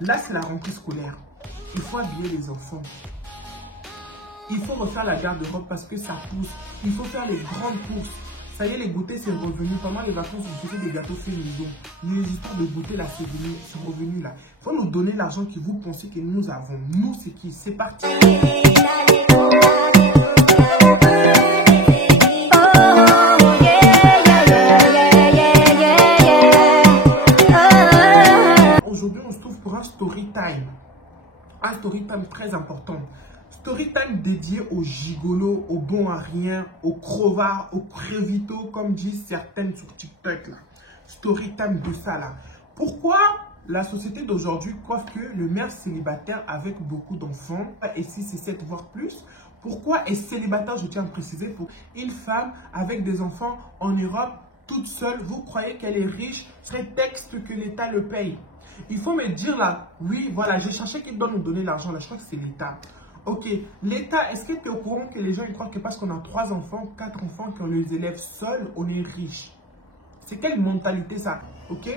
Là, c'est la rentrée scolaire. Il faut habiller les enfants. Il faut refaire la garde-robe parce que ça pousse. Il faut faire les grandes courses. Ça y est, les goûters, c'est revenu. Pendant les vacances, on faisait des gâteaux faits maison. Les histoires de goûter, là, c'est revenu là. Il faut nous donner l'argent que vous pensez que nous avons. Nous, c'est qui? C'est parti. Aujourd'hui, on se trouve pour un story time. Un story time très important. Story time dédié aux gigolos, aux bons à rien, aux crevards, aux crévitos, comme disent certaines sur TikTok là. Story time de ça là. Pourquoi la société d'aujourd'hui croit que le mère célibataire avec beaucoup d'enfants, et 6 et 7 voire plus, pourquoi est célibataire, je tiens à préciser, pour une femme avec des enfants en Europe toute seule, vous croyez qu'elle est riche, prétexte que l'État le paye? Il faut me dire là, oui, voilà, j'ai cherché qui doit nous donner l'argent là, je crois que c'est l'État. Ok, l'État, est-ce que tu es au courant que les gens ils croient que parce qu'on a 3 enfants, 4 enfants, qu'on les élève seuls, on est riche? C'est quelle mentalité ça? Ok?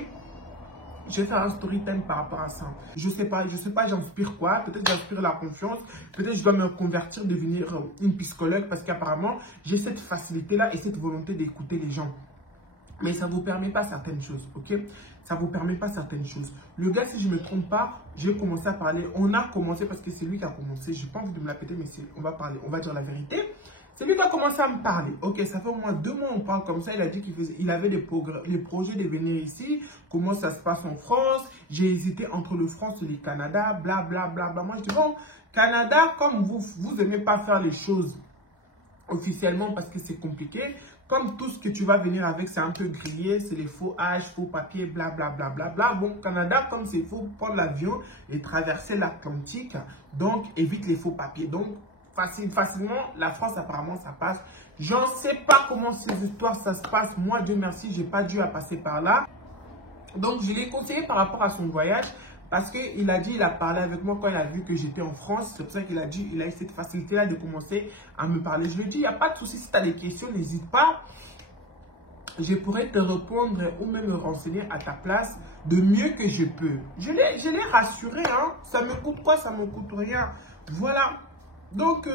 Je vais faire un story time par rapport à ça. Je sais pas, j'inspire quoi? Peut-être j'inspire la confiance. Peut-être je dois me convertir, devenir une psychologue parce qu'apparemment, j'ai cette facilité-là et cette volonté d'écouter les gens. Mais ça ne vous permet pas certaines choses, ok? Ça ne vous permet pas certaines choses. Le gars, si je ne me trompe pas, j'ai commencé à parler. On a commencé parce que c'est lui qui a commencé. Je n'ai pas envie de me la péter, mais on va parler. On va dire la vérité. C'est lui qui a commencé à me parler. Ok, ça fait au moins 2 mois on parle comme ça. Il a dit qu'il avait les projets de venir ici. Comment ça se passe en France. J'ai hésité entre le France et le Canada. Bla, bla, bla, bla. Moi, je dis, bon, Canada, comme vous n'aimez pas faire les choses officiellement parce que c'est compliqué. Comme tout ce que tu vas venir avec, c'est un peu grillé, c'est les faux âges, faux papiers, blablabla. Bla, bla, bla, bla. Bon, Canada, comme c'est faux, prendre l'avion et traverser l'Atlantique, donc évite les faux papiers. Donc, facilement, la France, apparemment, ça passe. Je ne sais pas comment ces histoires, ça se passe. Moi, Dieu merci, je n'ai pas dû à passer par là. Donc, je l'ai conseillé par rapport à son voyage. Parce qu'il a dit, il a parlé avec moi quand il a vu que j'étais en France. C'est pour ça qu'il a dit, il a eu cette facilité-là de commencer à me parler. Je lui ai dit, il n'y a pas de souci, si tu as des questions, n'hésite pas. Je pourrais te répondre ou même me renseigner à ta place de mieux que je peux. Je l'ai rassuré, hein. Ça me coûte quoi? Ça me coûte rien. Voilà. Donc,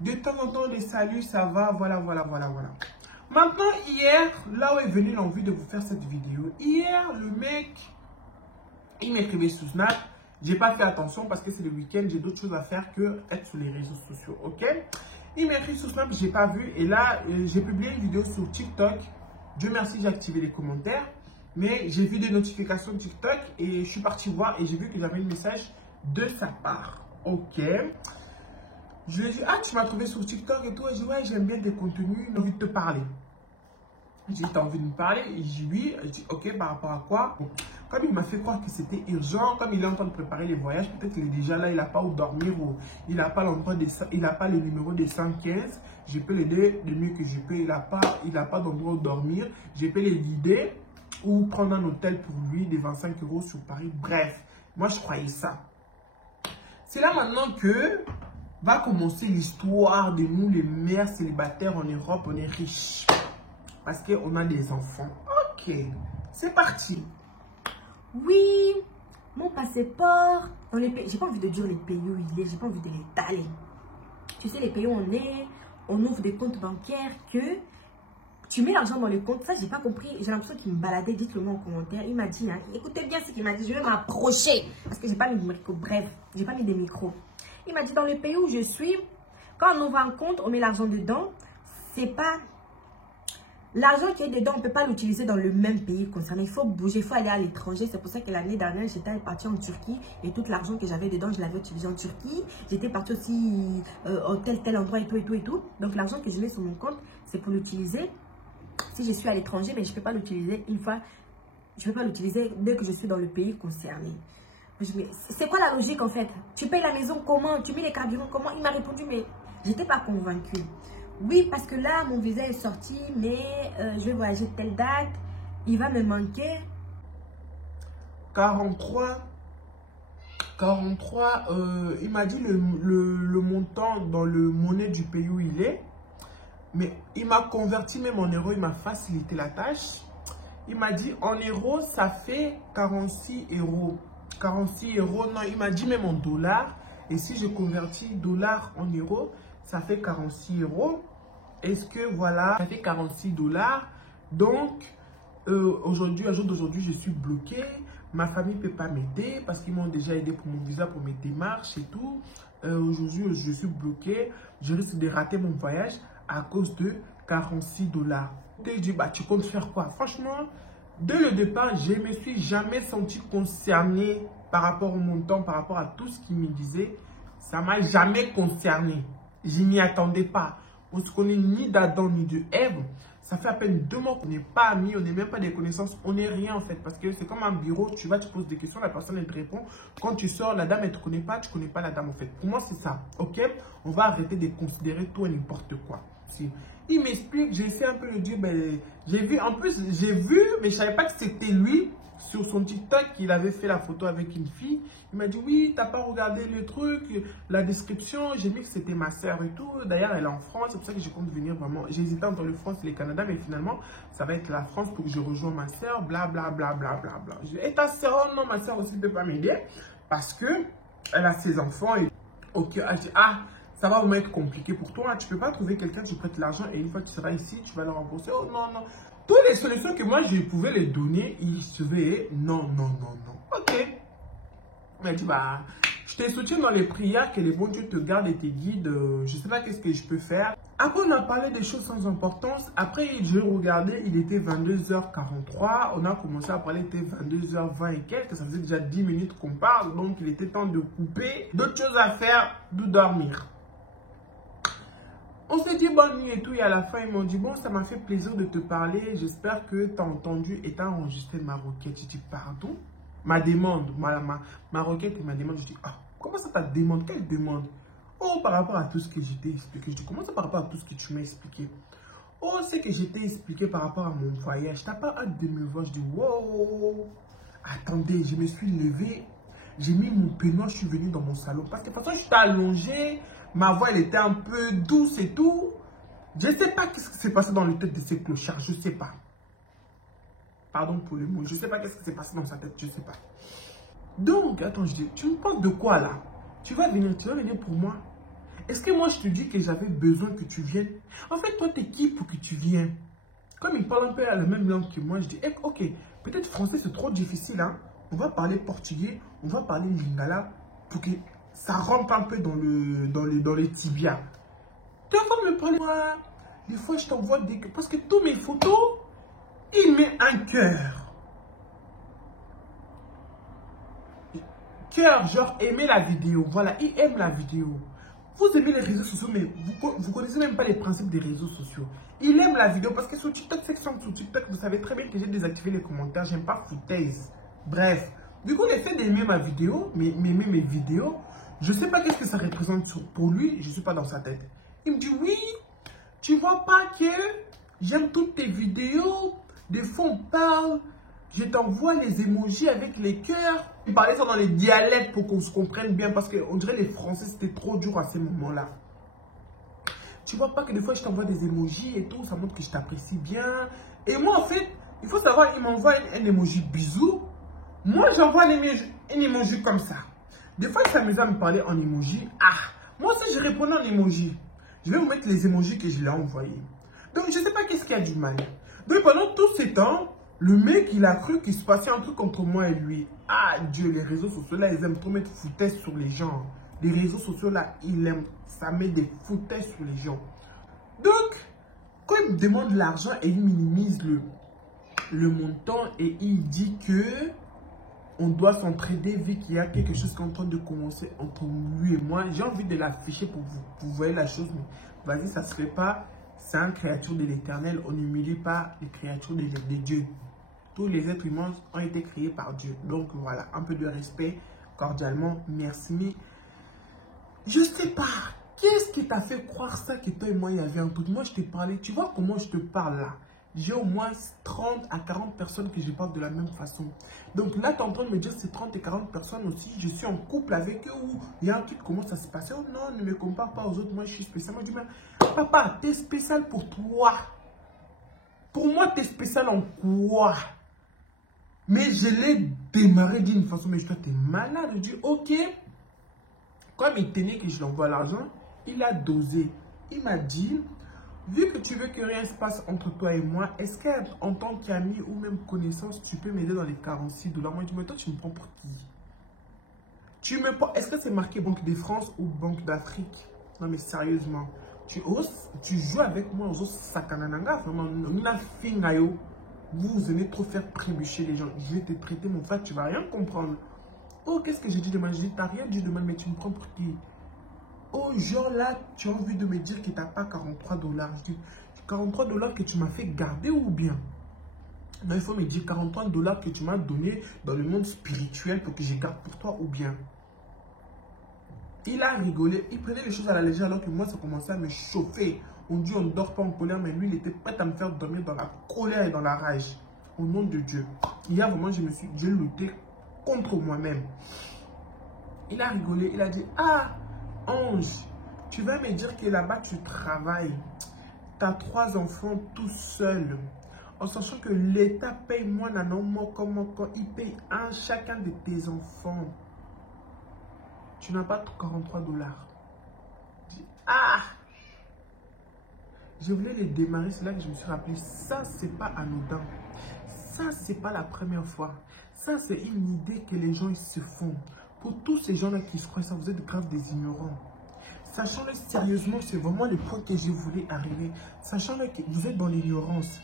de temps en temps, les saluts, ça va. Voilà. Maintenant, hier, là où est venue l'envie de vous faire cette vidéo. Hier, le mec... il m'écrivait sous Snap. J'ai pas fait attention parce que c'est le week-end. J'ai d'autres choses à faire que être sur les réseaux sociaux. Ok? Il m'écrit sous Snap. J'ai pas vu. Et là, j'ai publié une vidéo sur TikTok. Dieu merci, j'ai activé les commentaires. Mais j'ai vu des notifications de TikTok. Et je suis parti voir. Et j'ai vu qu'il y avait un message de sa part. Ok? Je lui ai dit, ah, tu m'as trouvé sur TikTok et tout. Et je dit, ouais, j'aime bien tes contenus. J'ai envie de te parler. J'ai dit, t'as envie de me parler? Il dit oui. Je dis, ok, par rapport à quoi? Bon. Comme il m'a fait croire que c'était urgent, comme il est en train de préparer les voyages, peut-être qu'il est déjà là, il n'a pas où dormir, ou il n'a pas l'endroit il n'a pas le numéro des 115. Je peux l'aider du mieux que je peux. Il n'a pas d'endroit où dormir. Je peux les guider ou prendre un hôtel pour lui des 25 € sur Paris. Bref, moi je croyais ça. C'est là maintenant que va commencer l'histoire de nous, les mères célibataires en Europe. On est riches parce qu'on a des enfants. Ok, c'est parti. Oui, mon passeport, j'ai pas envie de dire les pays où il est, j'ai pas envie de l'étaler. Tu sais, les pays où on est, on ouvre des comptes bancaires que tu mets l'argent dans le compte. Ça, j'ai pas compris. J'ai l'impression qu'il me baladait. Dites-le moi en commentaire. Il m'a dit, hein, écoutez bien ce qu'il m'a dit. Je vais m'approcher parce que j'ai pas mis de micro. Bref, j'ai pas mis des micros. Il m'a dit, dans le pays où je suis, quand on ouvre un compte, on met l'argent dedans. C'est pas... L'argent qui est dedans, on ne peut pas l'utiliser dans le même pays concerné. Il faut bouger, il faut aller à l'étranger. C'est pour ça que l'année dernière, j'étais partie en Turquie. Et tout l'argent que j'avais dedans, je l'avais utilisé en Turquie. J'étais partie aussi au tel endroit et tout. Donc l'argent que je mets sur mon compte, c'est pour l'utiliser. Si je suis à l'étranger, mais je ne peux pas l'utiliser une fois. Je ne peux pas l'utiliser dès que je suis dans le pays concerné. C'est quoi la logique en fait? Tu payes la maison comment? Tu mets les carburants comment? Il m'a répondu, mais je n'étais pas convaincue. Oui, parce que là, mon visa est sorti, mais je vais voyager telle date. Il va me manquer 43. Il m'a dit le montant dans le monnaie du pays où il est. Mais il m'a converti même en euros, il m'a facilité la tâche. Il m'a dit en euros, ça fait 46 €. 46 euros. Non, il m'a dit même en dollars. Et si je convertis dollars en euros, ça fait 46 euros. Est-ce que voilà, ça fait 46 dollars. Donc, aujourd'hui, à jour d'aujourd'hui, je suis bloqué. Ma famille ne peut pas m'aider parce qu'ils m'ont déjà aidé pour mon visa, pour mes démarches et tout. Aujourd'hui, je suis bloqué. Je risque de rater mon voyage à cause de 46 dollars. Je dis, bah, tu comptes faire quoi? Franchement, dès le départ, je ne me suis jamais senti concerné par rapport au montant, par rapport à tout ce qu'il me disait. Ça ne m'a jamais concerné. Je n'y attendais pas. On ne se connaît ni d'Adam ni de Ève. Ça fait à peine 2 mois qu'on n'est pas amis, on n'est même pas des connaissances, on n'est rien en fait. Parce que c'est comme un bureau, tu vas, tu poses des questions, la personne elle te répond. Quand tu sors, la dame elle ne te connaît pas, tu ne connais pas la dame en fait. Pour moi c'est ça, ok? On va arrêter de considérer tout et n'importe quoi. Si. Il m'explique, j'essaie un peu de dire, ben, j'ai vu, en plus j'ai vu, mais je ne savais pas que c'était lui. Sur son TikTok, il avait fait la photo avec une fille. Il m'a dit, oui, t'as pas regardé le truc, la description. J'ai mis que c'était ma soeur et tout. D'ailleurs, elle est en France. C'est pour ça que je compte venir vraiment. J'ai hésité entre le France et le Canada, mais finalement, ça va être la France pour que je rejoigne ma soeur. Bla, bla, bla, bla, bla, bla. Je dis, et ta soeur? Non, ma soeur aussi ne peut pas m'aider parce que elle a ses enfants. Et ok, elle dit, ah, ça va vraiment être compliqué pour toi. Tu peux pas trouver quelqu'un, tu prêtes l'argent et une fois que tu seras ici, tu vas le rembourser. Oh non, non. Toutes les solutions que moi, je pouvais les donner, il se veut non, non, non, non. Ok. Il m'a dit, bah, je te soutiens dans les prières, que les bons dieux te gardent et te guident. Je ne sais pas qu'est-ce que je peux faire. Après, on a parlé des choses sans importance. Après, je regardais, il était 22h43. On a commencé à parler, il était 22h20 et quelques. Ça faisait déjà 10 minutes qu'on parle. Donc, il était temps de couper. D'autres choses à faire, de dormir. On s'est dit bonne nuit et tout, et à la fin, ils m'ont dit, bon, ça m'a fait plaisir de te parler. J'espère que tu as entendu et tu as enregistré ma requête. J'ai dit, pardon? Ma demande, ma requête et ma demande. Je dis, ah, comment ça ta demande? Quelle demande? Oh, par rapport à tout ce que je t'ai expliqué. Je dis, comment ça par rapport à tout ce que tu m'as expliqué? Oh, c'est que je t'ai expliqué par rapport à mon voyage. T'as pas hâte de me voir? Je dis, wow. Attendez, je me suis levé. J'ai mis mon peignoir, je suis venu dans mon salon. Parce que de toute façon, je suis allongé. Ma voix, elle était un peu douce et tout. Je ne sais pas qu'est-ce qui s'est passé dans le tête de ces clochards. Je ne sais pas. Pardon pour le mot. Je ne sais pas qu'est-ce qui s'est passé dans sa tête. Je ne sais pas. Donc, attends, je dis, tu me parles de quoi là? Tu vas venir pour moi? Est-ce que moi, je te dis que j'avais besoin que tu viennes? En fait, toi, t'es qui pour que tu viennes? Comme il parle un peu à la même langue que moi, je dis, hey, ok, peut-être français, c'est trop difficile. Hein? On va parler portugais, on va parler lingala pour que ça rentre un peu dans les tibias. Tu vas me parler, moi. Des fois, je t'envoie des... Parce que toutes mes photos, il met un cœur. Cœur, genre, aimer la vidéo. Voilà, il aime la vidéo. Vous aimez les réseaux sociaux, mais vous connaissez même pas les principes des réseaux sociaux. Il aime la vidéo parce que sur TikTok, section sur TikTok, vous savez très bien que j'ai désactivé les commentaires. J'aime pas foutaise. Bref. Du coup, le fait d'aimer ma vidéo, mes vidéos, je sais pas qu'est-ce que ça représente pour lui. Je suis pas dans sa tête. Il me dit, oui, tu vois pas que j'aime toutes tes vidéos. Des fois, on parle. Je t'envoie les emojis avec les cœurs. Il parlait ça dans les dialectes pour qu'on se comprenne bien. Parce qu'on dirait les Français, c'était trop dur à ces moments-là. Tu vois pas que des fois, je t'envoie des emojis et tout. Ça montre que je t'apprécie bien. Et moi, en fait, il faut savoir, il m'envoie un emoji bisou. Moi, j'envoie un emoji comme ça. Des fois, il s'amuse à me parler en emoji. Ah, moi aussi, je répondais en emoji. Je vais vous mettre les emojis que je lui ai envoyés. Donc, je ne sais pas qu'est-ce qu'il y a du mal. Donc, pendant tout ce temps, le mec, il a cru qu'il se passait un truc entre moi et lui. Ah, Dieu, les réseaux sociaux, là, ils aiment trop mettre foutaise sur les gens. Les réseaux sociaux, là, ils aiment. Ça met des foutaises sur les gens. Donc, quand il me demande l'argent et il minimise le montant et il dit que on doit s'entraider vu qu'il y a quelque chose qui est en train de commencer entre lui et moi. J'ai envie de l'afficher pour vous voyez la chose, mais vas-y, ça ne se fait pas. C'est une créature de l'Éternel. On n'humilie pas les créatures de Dieu. Tous les êtres humains ont été créés par Dieu. Donc voilà, un peu de respect, cordialement, merci. Mais je ne sais pas, qu'est-ce qui t'a fait croire ça que toi et moi, il y avait un truc? Moi, je t'ai parlé, tu vois comment je te parle là? J'ai au moins 30 à 40 personnes que je parle de la même façon. Donc là, tu es en train de me dire ces 30 et 40 personnes aussi, je suis en couple avec eux ou il y a un truc qui commence à se passer. Oh non, ne me compare pas aux autres, moi je suis spécial. Moi je dis, mais papa, tu es spécial pour toi. Pour moi, tu es spécial en quoi? Mais je l'ai démarré d'une façon, mais je dois t'es malade. Je dis, ok. Comme il tenait que je lui envoie l'argent, il a dosé. Il m'a dit, vu que tu veux que rien se passe entre toi et moi, est-ce qu'en tant qu'ami ou même connaissance, tu peux m'aider dans les 46 $? Moi, je dis, mais toi, tu me prends pour qui? Est-ce que c'est marqué Banque de France ou Banque d'Afrique? Non, mais sérieusement, tu joues avec moi aux sakanananga, vraiment, vous venez trop faire trébucher les gens. Je vais te traiter, mon frère, tu vas rien comprendre. Oh, qu'est-ce que j'ai dit de mal? Je dis, t'as rien dit de mal, mais tu me prends pour qui? Oh, genre là, tu as envie de me dire que t'as pas 43 $. Je dis, 43 $ que tu m'as fait garder ou bien? Non, il faut me dire 43 $ que tu m'as donné dans le monde spirituel pour que je garde pour toi ou bien? Il a rigolé, il prenait les choses à la légère alors que moi, ça commençait à me chauffer. On dit on ne dort pas en colère, mais lui, il était prêt à me faire dormir dans la colère et dans la rage. Au nom de Dieu. Hier, vraiment, j'ai lutté contre moi-même. Il a rigolé, il a dit, ah, Ange, tu vas me dire que là-bas, tu travailles. Tu as 3 enfants tout seul. En sachant que l'État paye moi, il paye chacun de tes enfants. Tu n'as pas 43 $. Je dis, ah! Je voulais les démarrer, c'est là que je me suis rappelé. Ça, c'est pas anodin. Ça, c'est pas la première fois. Ça, c'est une idée que les gens ils se font. Pour tous ces gens-là qui se croient ça, vous êtes grave des ignorants. Sachant-le sérieusement, c'est vraiment le point que je voulais arriver. Sachant-le que vous êtes dans l'ignorance.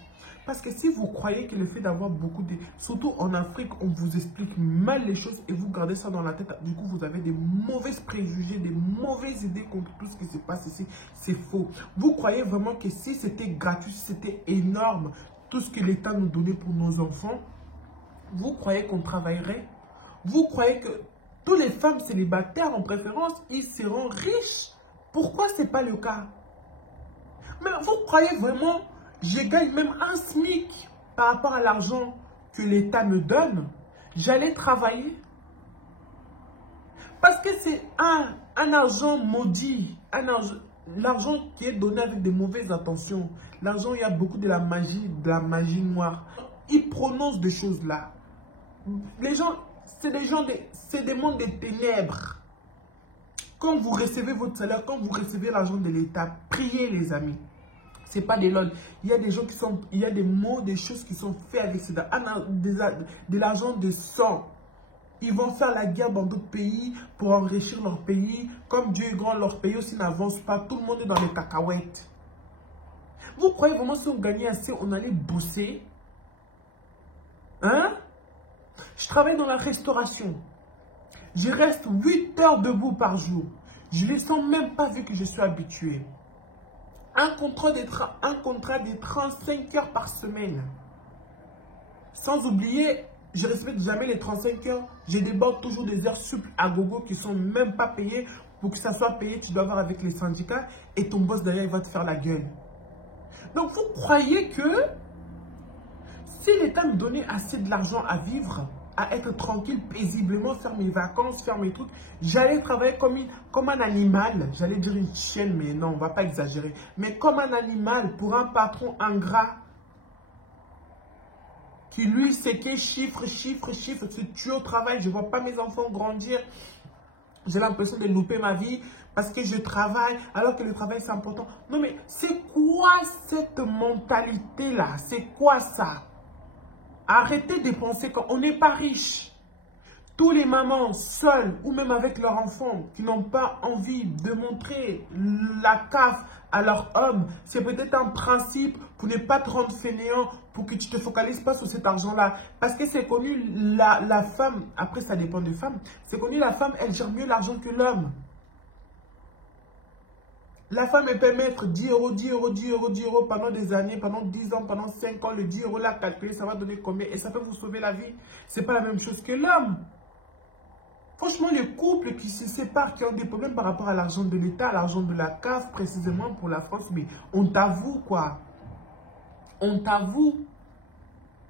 Parce que si vous croyez que le fait d'avoir beaucoup de... Surtout en Afrique, on vous explique mal les choses et vous gardez ça dans la tête. Du coup, vous avez des mauvais préjugés, des mauvaises idées contre tout ce qui se passe ici. C'est faux. Vous croyez vraiment que si c'était gratuit, si c'était énorme, tout ce que l'État nous donnait pour nos enfants, vous croyez qu'on travaillerait? Vous croyez que toutes les femmes célibataires en préférence, ils seront riches? Pourquoi ce n'est pas le cas? Mais vous croyez vraiment... Je gagne même un SMIC par rapport à l'argent que l'État me donne. J'allais travailler. Parce que c'est un argent maudit. L'argent qui est donné avec de mauvaises intentions. L'argent, il y a beaucoup de la magie noire. Ils prononcent des choses là. Les gens, c'est des mondes des ténèbres. Quand vous recevez votre salaire, quand vous recevez l'argent de l'État, priez les amis. C'est pas des lol. Il y a des gens qui sont... Il y a des mots, des choses qui sont faites avec de l'argent de sang. Ils vont faire la guerre dans d'autres pays pour enrichir leur pays. Comme Dieu est grand, leur pays aussi n'avance pas. Tout le monde est dans les cacahuètes. Vous croyez vraiment si on gagnait assez, on allait bosser? Hein? Je travaille dans la restauration. Je reste 8 heures debout par jour. Je ne les sens même pas vu que je suis habitué. Un contrat de 35 heures par semaine. Sans oublier, je ne respecte jamais les 35 heures. Je déborde toujours des heures supplémentaires à gogo qui ne sont même pas payées. Pour que ça soit payé, tu dois voir avec les syndicats. Et ton boss derrière, il va te faire la gueule. Donc, vous croyez que si l'État me donnait assez de l'argent à vivre, à être tranquille, paisiblement, faire mes vacances, faire mes trucs, j'allais travailler comme un animal. J'allais dire une chienne, mais non, on ne va pas exagérer. Mais comme un animal pour un patron ingrat qui lui, c'est que chiffre, se tue au travail. Je ne vois pas mes enfants grandir. J'ai l'impression de louper ma vie parce que je travaille alors que le travail c'est important. Non mais c'est quoi cette mentalité-là? C'est quoi ça? Arrêtez de penser qu'on n'est pas riche. Tous les mamans seules ou même avec leurs enfants qui n'ont pas envie de montrer la CAF à leur homme, c'est peut-être un principe pour ne pas te rendre fainéant, pour que tu ne te focalises pas sur cet argent-là. Parce que c'est connu, la femme, après ça dépend des femmes, c'est connu, la femme, elle gère mieux l'argent que l'homme. La femme, elle peut mettre 10 euros, 10 euros, 10 euros, 10 euros pendant des années, pendant 10 ans, pendant 5 ans. Le 10 euros là, calculé, ça va donner combien? Et ça peut vous sauver la vie. C'est pas la même chose que l'homme. Franchement, les couples qui se séparent, qui ont des problèmes par rapport à l'argent de l'État, à l'argent de la CAF, précisément pour la France, mais on t'avoue quoi? On t'avoue.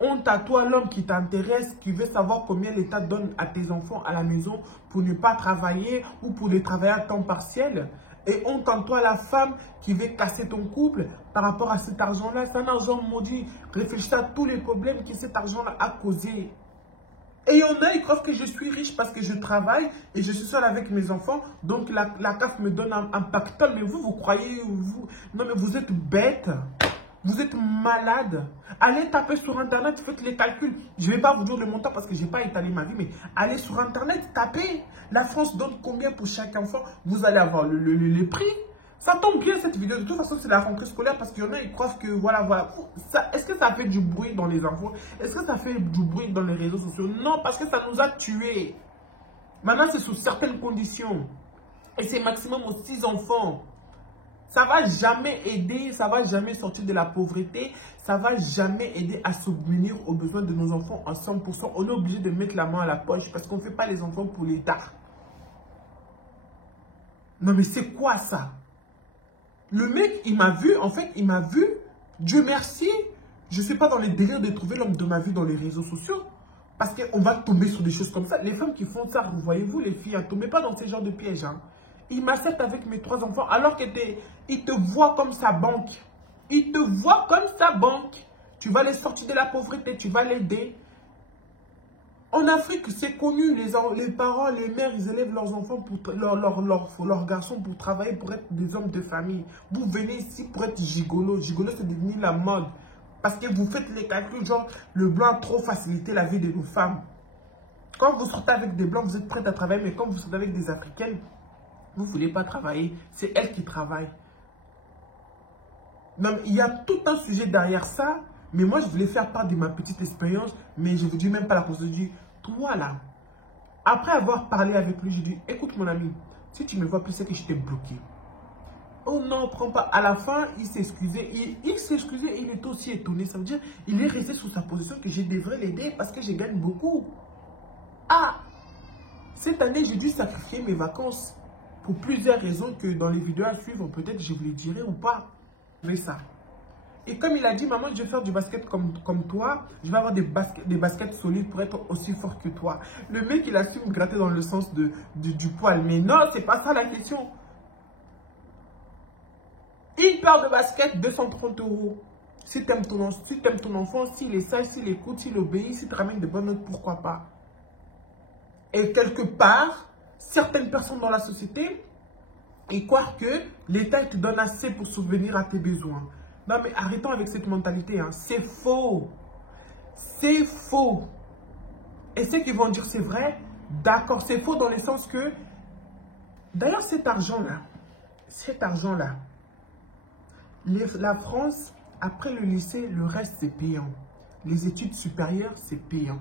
Honte à toi, l'homme qui t'intéresse, qui veut savoir combien l'État donne à tes enfants à la maison pour ne pas travailler ou pour les travailler à temps partiel. Et honte en toi, la femme qui veut casser ton couple par rapport à cet argent-là. C'est un argent maudit. Réfléchis à tous les problèmes que cet argent-là a causé. Et il y en a, ils croient que je suis riche parce que je travaille et je suis seul avec mes enfants. Donc la CAF me donne un pactole. Mais vous croyez, non mais vous êtes bête. Vous êtes malade. Allez taper sur Internet, faites les calculs. Je ne vais pas vous dire le montant parce que je n'ai pas étalé ma vie. Mais allez sur Internet, tapez. La France donne combien pour chaque enfant? Vous allez avoir le prix. Ça tombe bien cette vidéo. De toute façon, c'est la rentrée scolaire parce qu'il y en a, ils croient que voilà. Est-ce que ça fait du bruit dans les infos? Est-ce que ça fait du bruit dans les réseaux sociaux? Non, parce que ça nous a tués. Maintenant, c'est sous certaines conditions. Et c'est maximum aux 6 enfants. Ça ne va jamais aider, ça ne va jamais sortir de la pauvreté, ça ne va jamais aider à subvenir aux besoins de nos enfants à 100%. On est obligé de mettre la main à la poche parce qu'on ne fait pas les enfants pour l'État. Non mais c'est quoi ça? Le mec, il m'a vu, en fait, il m'a vu. Dieu merci, je ne suis pas dans les délires de trouver l'homme de ma vie dans les réseaux sociaux. Parce qu'on va tomber sur des choses comme ça. Les femmes qui font ça, voyez-vous les filles, ne tombez pas dans ces genres de pièges. Hein. Il m'accepte avec mes 3 enfants alors qu'il te voit comme sa banque. Il te voit comme sa banque. Tu vas les sortir de la pauvreté, tu vas l'aider. En Afrique, c'est connu, les parents, les mères, ils élèvent leurs enfants, leurs garçons pour travailler, pour être des hommes de famille. Vous venez ici pour être gigolo. Gigolo, c'est devenu la mode. Parce que vous faites les calculs, genre, le blanc a trop facilité la vie de nos femmes. Quand vous sortez avec des blancs, vous êtes prêts à travailler, mais quand vous sortez avec des africaines, vous ne voulez pas travailler. C'est elles qui travaillent. Donc, il y a tout un sujet derrière ça. Mais moi, je voulais faire part de ma petite expérience. Mais je ne vous dis même pas la cause. Je dis, toi là, après avoir parlé avec lui, je dis, écoute mon ami, si tu ne me vois plus, c'est que je t'ai bloqué. Oh non, prends pas. À la fin, il s'est excusé. Il s'est excusé, il était aussi étonné. Ça veut dire, il est resté sous sa position que je devrais l'aider parce que je gagne beaucoup. Ah, cette année, j'ai dû sacrifier mes vacances. Pour plusieurs raisons que dans les vidéos à suivre, peut-être je vous les dirai ou pas. Mais ça. Et comme il a dit, maman, je vais faire du basket comme toi. Je vais avoir des baskets solides pour être aussi fort que toi. Le mec, il a su me gratter dans le sens du poil. Mais non, c'est pas ça la question. Une paire de baskets, 230 €. Si tu aimes ton enfant, s'il est sage, s'il écoute, s'il obéit, s'il te ramène de bonnes notes, pourquoi pas. Et quelque part, certaines personnes dans la société, ils croient que l'État te donne assez pour subvenir à tes besoins. Non, mais arrêtons avec cette mentalité. Hein. C'est faux. C'est faux. Et ceux qui vont dire c'est vrai, d'accord, c'est faux dans le sens que... D'ailleurs, cet argent-là, la France, après le lycée, le reste, c'est payant. Les études supérieures, c'est payant.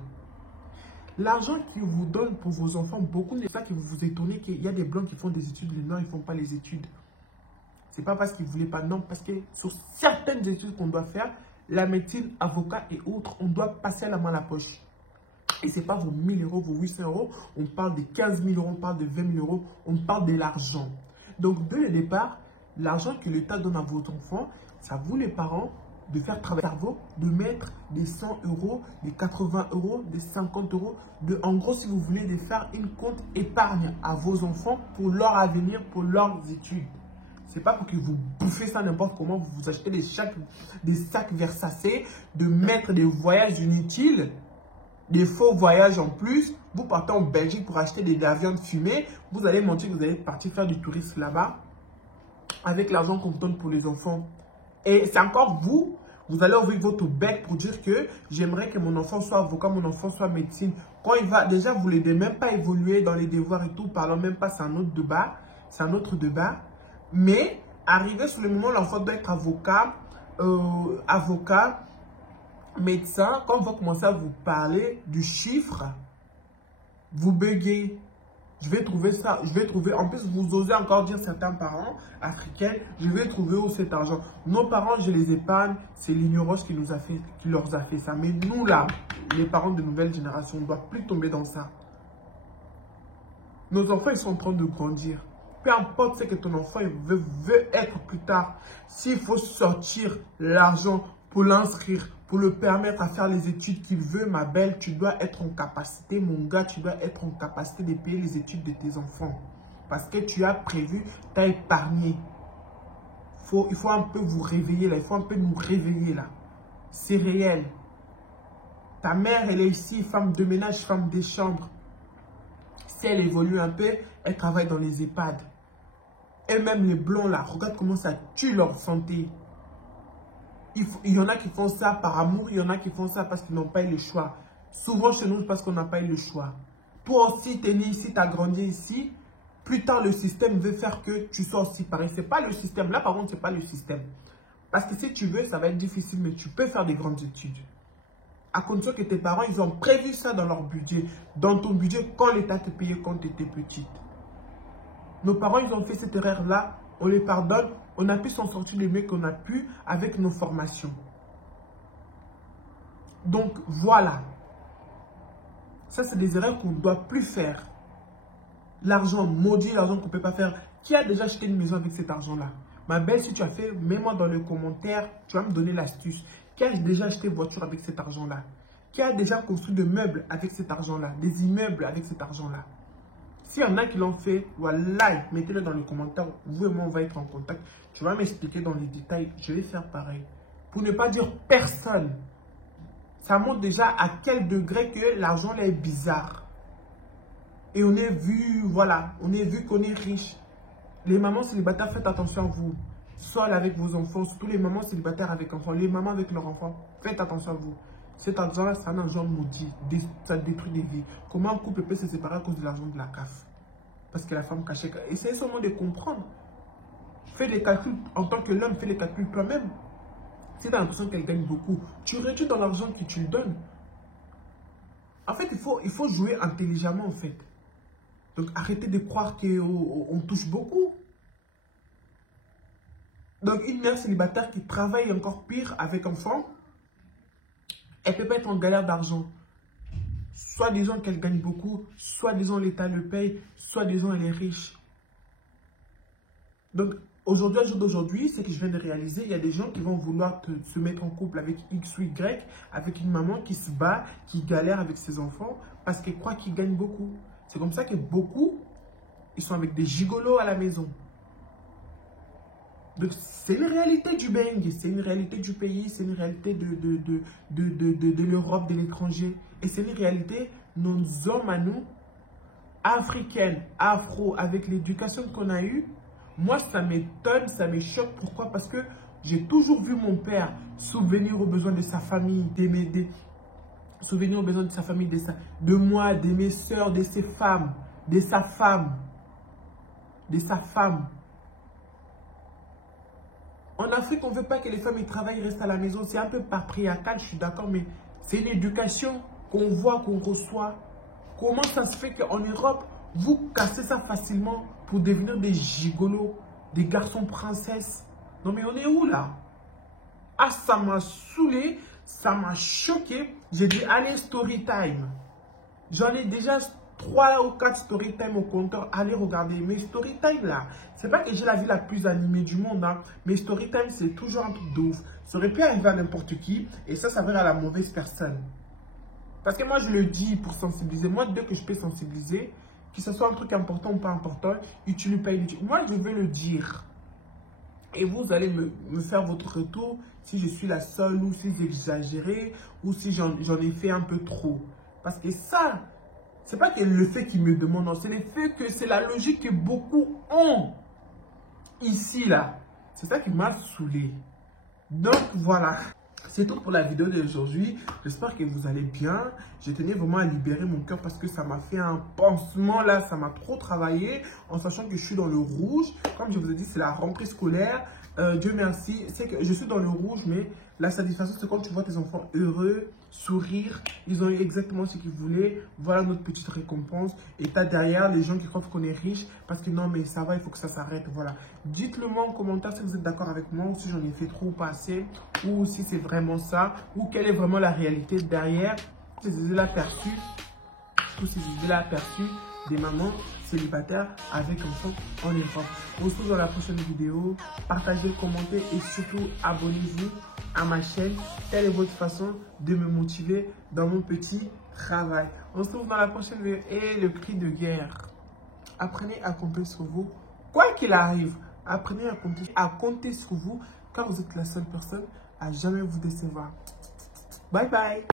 L'argent qu'ils vous donnent pour vos enfants, beaucoup de ça qui vous étonnez qu'il y a des blancs qui font des études, les noirs ils ne font pas les études. Ce n'est pas parce qu'ils ne voulaient pas, non, parce que sur certaines études qu'on doit faire, la médecine, avocat et autres, on doit passer à la main à la poche. Et ce n'est pas vos 1 000 €, vos 800 €, on parle de 15 000 €, on parle de 20 000 €, on parle de l'argent. Donc, dès le départ, l'argent que l'État donne à votre enfant, c'est à vous les parents de faire travailler le cerveau, de mettre des 100 €, des 80 €, des 50 €. En gros, si vous voulez, de faire une compte épargne à vos enfants pour leur avenir, pour leurs études. Ce n'est pas pour que vous bouffez ça n'importe comment, vous vous achetez des sacs Versace, de mettre des voyages inutiles, des faux voyages en plus. Vous partez en Belgique pour acheter des viandes fumées. Vous allez mentir que vous allez partir faire du tourisme là-bas avec l'argent qu'on donne pour les enfants. Et c'est encore vous allez ouvrir votre bec pour dire que j'aimerais que mon enfant soit avocat, mon enfant soit médecine. Quand il va, déjà vous ne l'aidez même pas évoluer dans les devoirs et tout, parlons même pas, c'est un autre débat. C'est un autre débat. Mais, arrivé sur le moment où l'enfant doit être avocat, médecin, quand on va commencer à vous parler du chiffre, vous buguez. Je vais trouver, en plus vous osez encore dire certains parents africains, je vais trouver où cet argent. Nos parents, je les épargne, c'est l'ignorance qui leur a fait ça. Mais nous là, les parents de nouvelle génération, on ne doit plus tomber dans ça. Nos enfants, ils sont en train de grandir. Peu importe ce que ton enfant veut être plus tard, s'il faut sortir l'argent pour l'inscrire, pour le permettre à faire les études qu'il veut, ma belle, tu dois être en capacité, mon gars, tu dois être en capacité de payer les études de tes enfants. Parce que tu as prévu, tu as épargné. Il faut un peu vous réveiller là, il faut un peu nous réveiller là. C'est réel. Ta mère, elle est ici, femme de ménage, femme des chambres. Si elle évolue un peu, elle travaille dans les EHPAD. Et même les blonds là, regarde comment ça tue leur santé. Il y en a qui font ça par amour, il y en a qui font ça parce qu'ils n'ont pas eu le choix. Souvent chez nous, c'est parce qu'on n'a pas eu le choix. Toi aussi, tu es né ici, tu as grandi ici. Plus tard, le système veut faire que tu sois aussi pareil. Ce n'est pas le système. Là, par contre, ce n'est pas le système. Parce que si tu veux, ça va être difficile, mais tu peux faire des grandes études. À condition que tes parents, ils ont prévu ça dans leur budget. Dans ton budget, quand l'État te payait quand tu étais petite. Nos parents, ils ont fait cette erreur-là. On les pardonne. On a pu s'en sortir le mieux qu'on a pu avec nos formations. Donc, voilà. Ça, c'est des erreurs qu'on ne doit plus faire. L'argent maudit, l'argent qu'on ne peut pas faire. Qui a déjà acheté une maison avec cet argent-là? Ma belle, si tu as fait, mets-moi dans les commentaires. Tu vas me donner l'astuce. Qui a déjà acheté une voiture avec cet argent-là? Qui a déjà construit des meubles avec cet argent-là? Des immeubles avec cet argent-là? S'il y en a qui l'ont fait, voilà, mettez-le dans les commentaires. Vous et moi, on va être en contact. Tu vas m'expliquer dans les détails. Je vais faire pareil. Pour ne pas dire personne. Ça montre déjà à quel degré que l'argent là est bizarre. Et on est vu, voilà, on est vu qu'on est riche. Les mamans célibataires, faites attention à vous. Seul avec vos enfants, surtout les mamans célibataires avec enfants, les mamans avec leurs enfants, faites attention à vous. Cet argent-là, c'est un argent maudit. Ça détruit des vies. Comment un couple peut se séparer à cause de l'argent de la CAF? Parce que la femme cachait. Essayez seulement de comprendre. Fais des calculs en tant que l'homme, fais les calculs toi-même. Si tu as l'impression qu'elle gagne beaucoup, tu réduis dans l'argent que tu lui donnes. En fait, il faut jouer intelligemment, en fait. Donc, arrêtez de croire qu'on touche beaucoup. Donc, une mère célibataire qui travaille encore pire avec enfant, elle ne peut pas être en galère d'argent. Soit disant qu'elle gagne beaucoup, soit disant l'État le paye, soit disant elle est riche. Donc, aujourd'hui, au jour d'aujourd'hui, ce que je viens de réaliser, il y a des gens qui vont vouloir se mettre en couple avec X ou Y, avec une maman qui se bat, qui galère avec ses enfants, parce qu'elle croit qu'ils gagnent beaucoup. C'est comme ça que beaucoup, ils sont avec des gigolos à la maison. Donc, c'est une réalité du bang, c'est une réalité du pays, c'est une réalité de l'Europe, de l'étranger. Et c'est une réalité, nos hommes à nous, africaines, afro, avec l'éducation qu'on a eue, moi, ça m'étonne, ça me choque. Pourquoi? Parce que j'ai toujours vu mon père souvenir aux besoins de sa famille, souvenir aux besoins de sa famille, de moi, de mes soeurs, de ses femmes, de sa femme. En Afrique, on ne veut pas que les femmes travaillent, restent à la maison. C'est un peu patriarcal, je suis d'accord, mais c'est une éducation qu'on voit, qu'on reçoit. Comment ça se fait qu'en Europe, vous cassez ça facilement pour devenir des gigolos, des garçons princesses? Non mais on est où là? Ah, ça m'a saoulé, ça m'a choqué. J'ai dit, allez, story time. J'en ai déjà 3 ou 4 story time au compteur. Allez regarder mes story time là. C'est pas que j'ai la vie la plus animée du monde. Hein. Mes story time, c'est toujours un truc de ouf. Ça aurait pu arriver à n'importe qui. Et ça s'avère à la mauvaise personne. Parce que moi, je le dis pour sensibiliser. Moi, dès que je peux sensibiliser, que ce soit un truc important ou pas important, utilise pas inutile. Moi, je vais le dire. Et vous allez me faire votre retour si je suis la seule ou si j'exagère ou si j'en ai fait un peu trop. Parce que ça, c'est pas que le fait qu'ils me demandent, non, c'est le fait que c'est la logique que beaucoup ont ici, là. C'est ça qui m'a saoulé. Donc, voilà. C'est tout pour la vidéo d'aujourd'hui. J'espère que vous allez bien. Je tenais vraiment à libérer mon cœur parce que ça m'a fait un pansement là. Ça m'a trop travaillé en sachant que je suis dans le rouge. Comme je vous ai dit, c'est la rentrée scolaire. Dieu merci. C'est que je suis dans le rouge, mais la satisfaction, c'est quand tu vois tes enfants heureux, sourire. Ils ont eu exactement ce qu'ils voulaient. Voilà notre petite récompense. Et t'as derrière les gens qui croient qu'on est riche parce que non, mais ça va, il faut que ça s'arrête. Voilà. Dites-le moi en commentaire si vous êtes d'accord avec moi ou si j'en ai fait trop ou pas assez ou si c'est vraiment ça ou quelle est vraiment la réalité derrière. Si vous avez aperçu ou si vous avez aperçu des mamans célibataires avec enfants en Europe. On se retrouve dans la prochaine vidéo. Partagez, commentez et surtout abonnez-vous à ma chaîne. Telle est votre façon de me motiver dans mon petit travail. On se retrouve dans la prochaine vidéo. Et le cri de guerre. Apprenez à compter sur vous. Quoi qu'il arrive, apprenez à compter sur vous car vous êtes la seule personne à jamais vous décevoir. Bye bye.